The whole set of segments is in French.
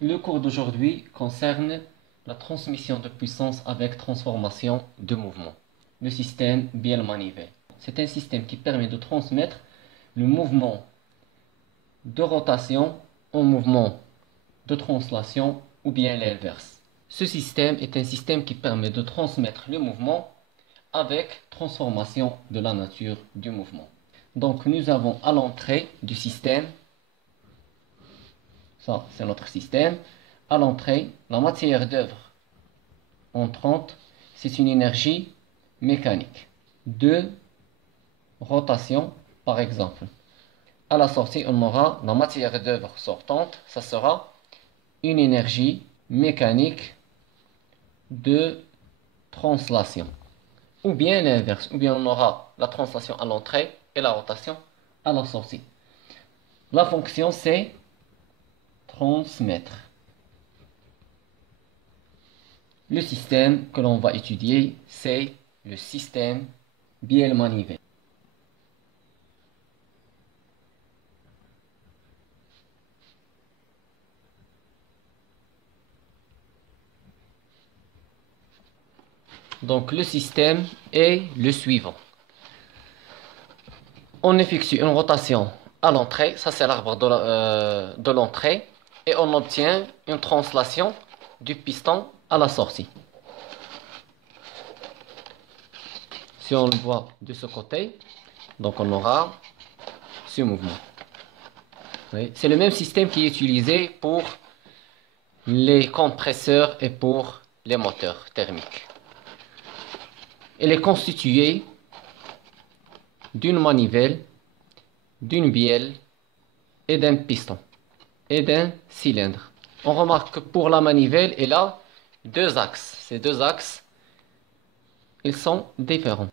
Le cours d'aujourd'hui concerne la transmission de puissance avec transformation de mouvement, le système biel-manivelle. C'est un système qui permet de transmettre le mouvement de rotation en mouvement de translation ou bien l'inverse. Ce système est un système qui permet de transmettre le mouvement avec transformation de la nature du mouvement. Donc nous avons à l'entrée du système, ça c'est notre système, à l'entrée, la matière d'œuvre entrante, c'est une énergie mécanique de rotation par exemple. À la sortie, on aura la matière d'œuvre sortante, ça sera une énergie mécanique de translation. Ou bien l'inverse, ou bien on aura la translation à l'entrée et la rotation à la sortie. La fonction c'est transmettre. Le système que l'on va étudier, c'est le système biel-manivelle. Donc le système est le suivant. On effectue une rotation à l'entrée, ça c'est l'arbre de l'entrée, et on obtient une translation du piston à la sortie. Si on le voit de ce côté, donc on aura ce mouvement. C'est le même système qui est utilisé pour les compresseurs et pour les moteurs thermiques. Il est constitué d'une manivelle, d'une bielle et d'un piston et d'un cylindre. On remarque que pour la manivelle, elle a deux axes. Ces deux axes, ils sont différents.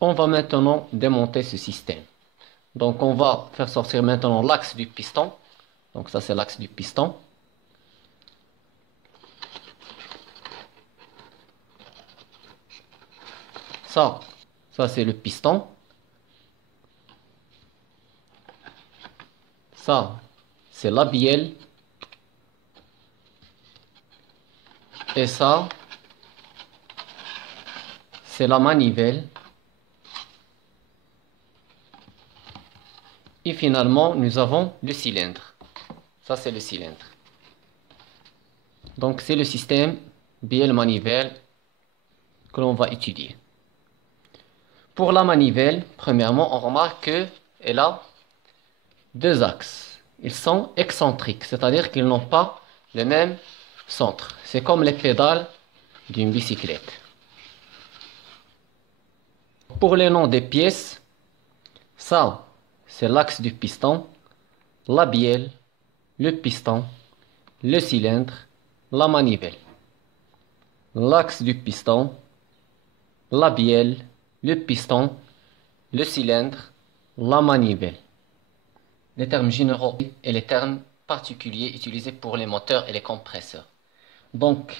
On va maintenant démonter ce système. Donc on va faire sortir maintenant l'axe du piston. Donc ça c'est l'axe du piston. Ça c'est le piston. Ça c'est la bielle. Et ça c'est la manivelle. Et finalement, nous avons le cylindre. Ça, c'est le cylindre. Donc, c'est le système biel-manivelle que l'on va étudier. Pour la manivelle, premièrement, on remarque qu'elle a deux axes. Ils sont excentriques, c'est-à-dire qu'ils n'ont pas le même centre. C'est comme les pédales d'une bicyclette. Pour les noms des pièces, ça, c'est l'axe du piston, la bielle, le piston, le cylindre, la manivelle. L'axe du piston, la bielle, le piston, le cylindre, la manivelle. Les termes généraux et les termes particuliers utilisés pour les moteurs et les compresseurs. Donc,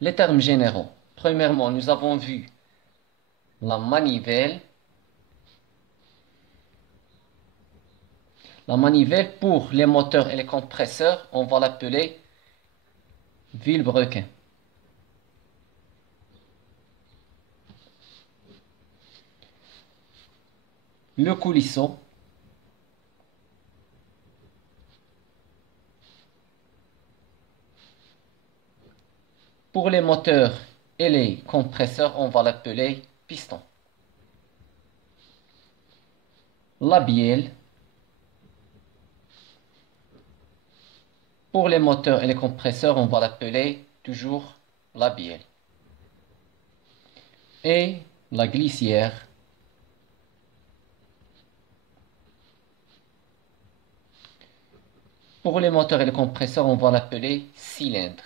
les termes généraux. Premièrement, nous avons vu la manivelle. La manivelle pour les moteurs et les compresseurs, on va l'appeler vilebrequin. Le coulisseau. Pour les moteurs et les compresseurs, on va l'appeler piston. La bielle. Pour les moteurs et les compresseurs, on va l'appeler toujours la bielle. Et la glissière. Pour les moteurs et les compresseurs, on va l'appeler cylindre.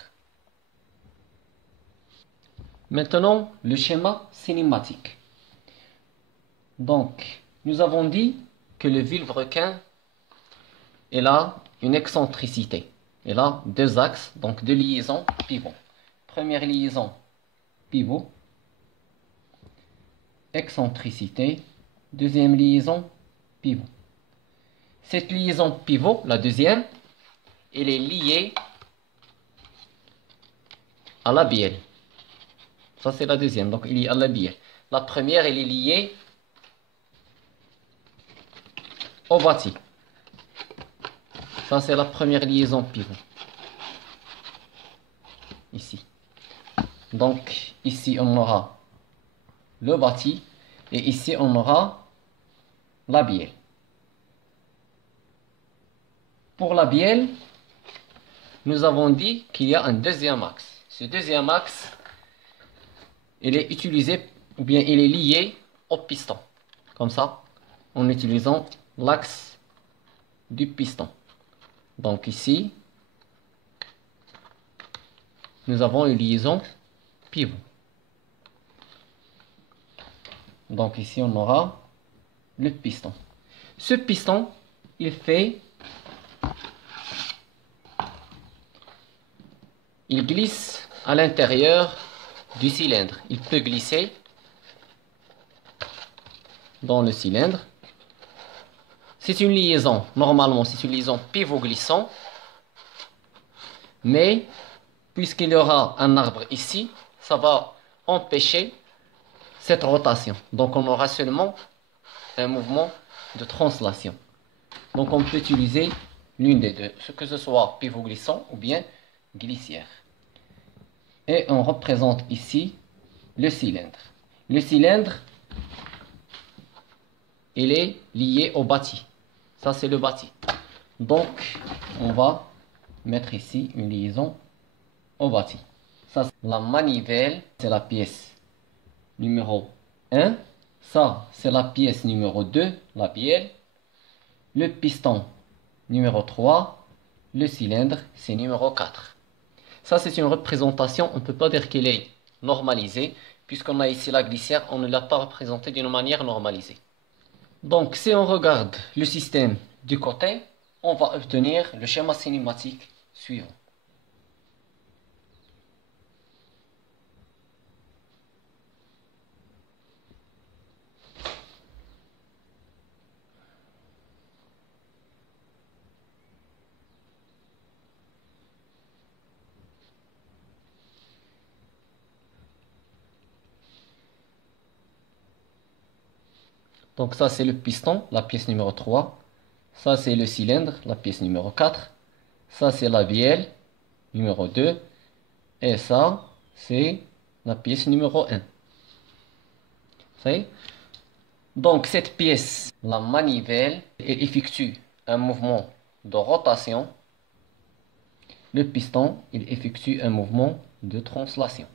Maintenant, le schéma cinématique. Donc, nous avons dit que le vilebrequin, il a une excentricité. Il a deux axes, donc deux liaisons pivot. Première liaison, pivot, excentricité. Deuxième liaison, pivot. Cette liaison pivot, la deuxième, il est lié à la bielle. Ça, c'est la deuxième. Donc, il est lié à la bielle. La première, elle est liée au bâti. Ça, c'est la première liaison pivot. Ici. Donc, ici, on aura le bâti. Et ici, on aura la bielle. Pour la bielle, nous avons dit qu'il y a un deuxième axe. Ce deuxième axe, il est utilisé, ou bien il est lié au piston. Comme ça, en utilisant l'axe du piston. Donc ici, nous avons une liaison pivot. Donc ici, on aura le piston. Ce piston, il glisse à l'intérieur du cylindre. Il peut glisser dans le cylindre. C'est une liaison, normalement c'est une liaison pivot glissant. Mais puisqu'il y aura un arbre ici, ça va empêcher cette rotation. Donc on aura seulement un mouvement de translation. Donc on peut utiliser l'une des deux, que ce soit pivot glissant ou bien glissière. Et on représente ici le cylindre. Le cylindre, il est lié au bâti. Ça, c'est le bâti. Donc, on va mettre ici une liaison au bâti. Ça, la manivelle, c'est la pièce numéro 1. Ça, c'est la pièce numéro 2, la bielle. Le piston, numéro 3. Le cylindre, c'est numéro 4. Ça, c'est une représentation, on ne peut pas dire qu'elle est normalisée, puisqu'on a ici la glissière, on ne l'a pas représentée d'une manière normalisée. Donc, si on regarde le système du côté, on va obtenir le schéma cinématique suivant. Donc ça, c'est le piston, la pièce numéro 3. Ça, c'est le cylindre, la pièce numéro 4. Ça, c'est la bielle, numéro 2. Et ça, c'est la pièce numéro 1. Donc cette pièce, la manivelle, elle effectue un mouvement de rotation. Le piston, il effectue un mouvement de translation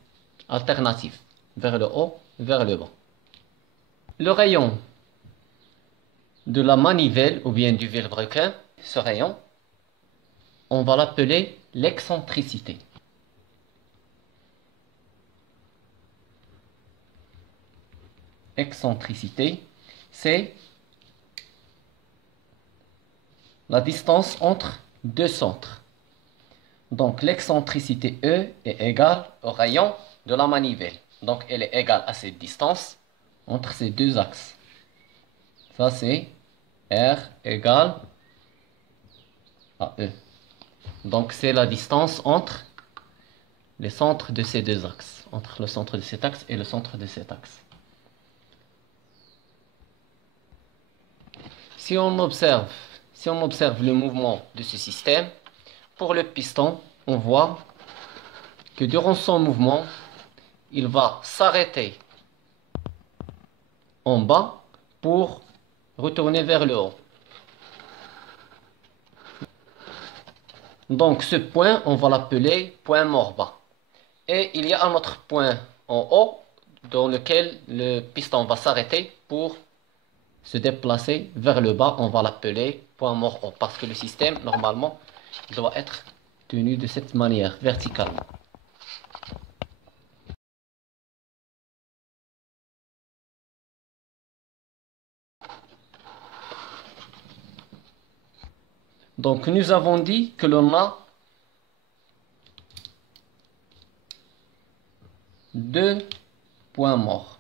alternatif, vers le haut, vers le bas. Le rayon de la manivelle ou bien du vilebrequin, ce rayon, on va l'appeler l'excentricité. Excentricité, c'est la distance entre deux centres. Donc l'excentricité E est égale au rayon de la manivelle. Donc elle est égale à cette distance entre ces deux axes. Ça, c'est R égale à E. Donc, c'est la distance entre les centres de ces deux axes. Entre le centre de cet axe et le centre de cet axe. Si on observe le mouvement de ce système, pour le piston, on voit que durant son mouvement, il va s'arrêter en bas pour retourner vers le haut. Donc ce point, on va l'appeler point mort bas. Et il y a un autre point en haut dans lequel le piston va s'arrêter pour se déplacer vers le bas. On va l'appeler point mort haut parce que le système, normalement, doit être tenu de cette manière, verticalement. Donc nous avons dit que l'on a deux points morts.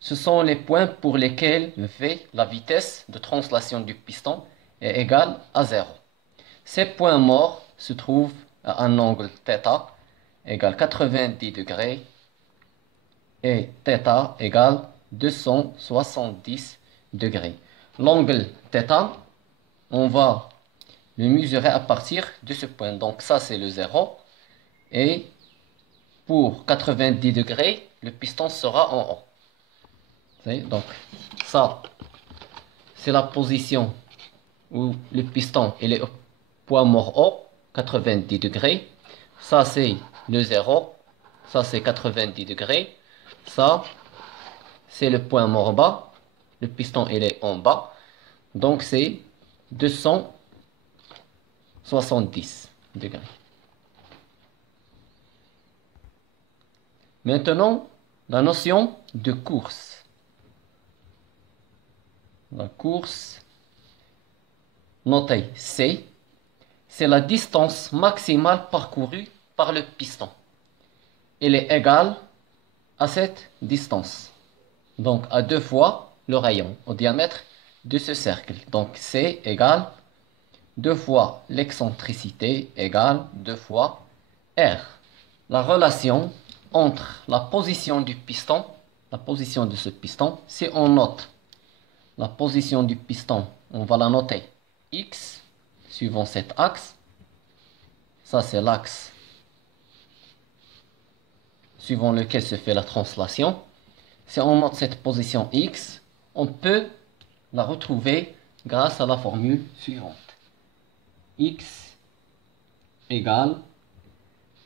Ce sont les points pour lesquels V, la vitesse de translation du piston, est égal à 0. Ces points morts se trouvent à un angle θ égale 90 degrés et θ égale 270 degrés. L'angle θ, on va le mesurer à partir de ce point. Donc ça c'est le 0. Et pour 90 degrés, le piston sera en haut. Donc ça, c'est la position où le piston il est au point mort haut, 90 degrés. Ça c'est le 0. Ça c'est 90 degrés. Ça, c'est le point mort bas. Le piston il est en bas. Donc c'est 270 degrés. Maintenant, la notion de course. La course, notée C, c'est la distance maximale parcourue par le piston. Elle est égale à cette distance. Donc à 2 fois le rayon au diamètre de ce cercle. Donc C égale 2 fois l'excentricité égale 2 fois R. La relation entre la position du piston, la position de ce piston, si on note la position du piston, on va la noter X, suivant cet axe. Ça c'est l'axe suivant lequel se fait la translation. Si on note cette position X, on peut la retrouver grâce à la formule suivante. X égale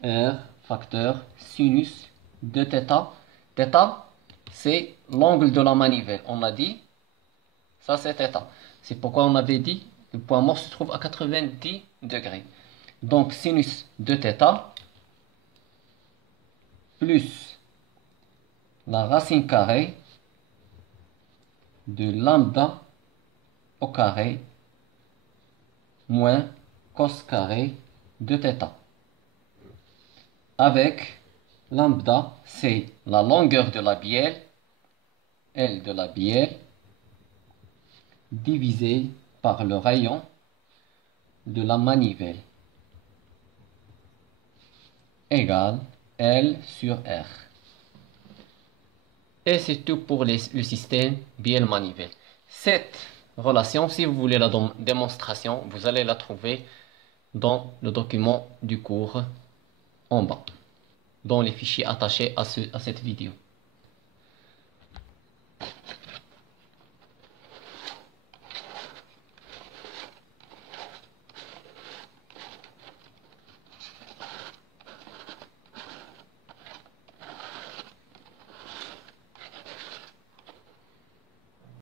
R facteur sinus de θ. θ, c'est l'angle de la manivelle. On a dit, ça c'est θ. C'est pourquoi on avait dit, le point mort se trouve à 90 degrés. Donc sinus de θ plus la racine carrée de lambda au carré moins cos carré de θ. Avec lambda, c'est la longueur de la bielle, L de la bielle, divisé par le rayon de la manivelle, égale L sur R. Et c'est tout pour le système bielle-manivelle. Cette relation, si vous voulez la démonstration, vous allez la trouver dans le document du cours en bas, dans les fichiers attachés à cette vidéo.